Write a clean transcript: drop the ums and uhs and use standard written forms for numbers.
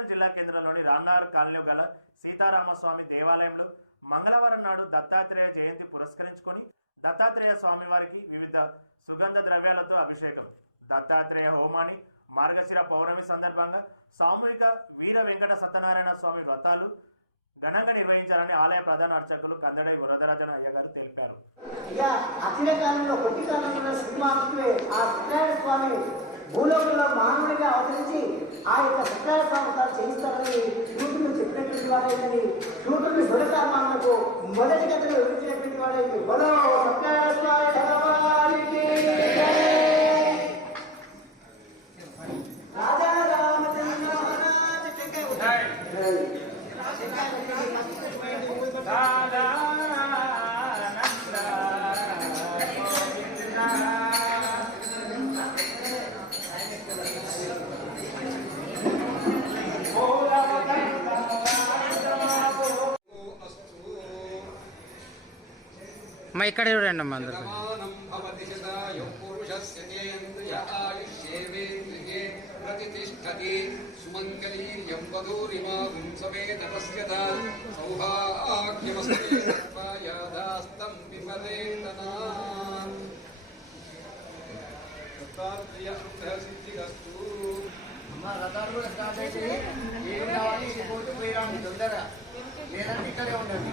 వరంగల్ జిల్లా కేంద్రంలోని రాన్నార్ కాలనీలో గల సీతారామస్వామి దేవాలయంలో మంగళవారం నాడు దత్తాత్రేయ జయంతి పురస్కరించుకొని దత్తాత్రేయ స్వామి వారికి వివిధ సుగంధ ద్రవ్యాలతో అభిషేకం, దత్తాత్రేయ హోమాని, మార్గశిర పౌర్ణమి సందర్భంగా సామూహిక వీర వెంకట సత్యనారాయణ స్వామి వ్రతాలు ఘనంగా నిర్వహించాలని ఆలయ ప్రధాన అర్చకులు కందడై వరదరాజన్ అయ్య గారు తెలిపారు. భూలోకంలో మానవుడిగా అవతరించి ఆ యొక్క సత్యాల స్వామి చేయిస్తారని శూటును చెప్పినటువంటి వాడైందని శూటుని దొరకామాలకు మొదటి కథలు వివరించినటువంటి వాడైంది. బలో సత్యాల స్వామి రాజా రామచంద్ర మా ఇక్కడ చూడండి అమ్మ అందరూ ప్రతిష్టతి సుమంగళీర్యం వధూరిమాగుం సమేతపస్యత సౌభాగ్యమస్తం విఫలేతనా సిద్ధిరస్తు. మా రథాలు కూడా స్టార్ట్ అయితే ఏం కావాలి పోయి రాండి తొందరగా, లేదంటే ఇక్కడే ఉండండి.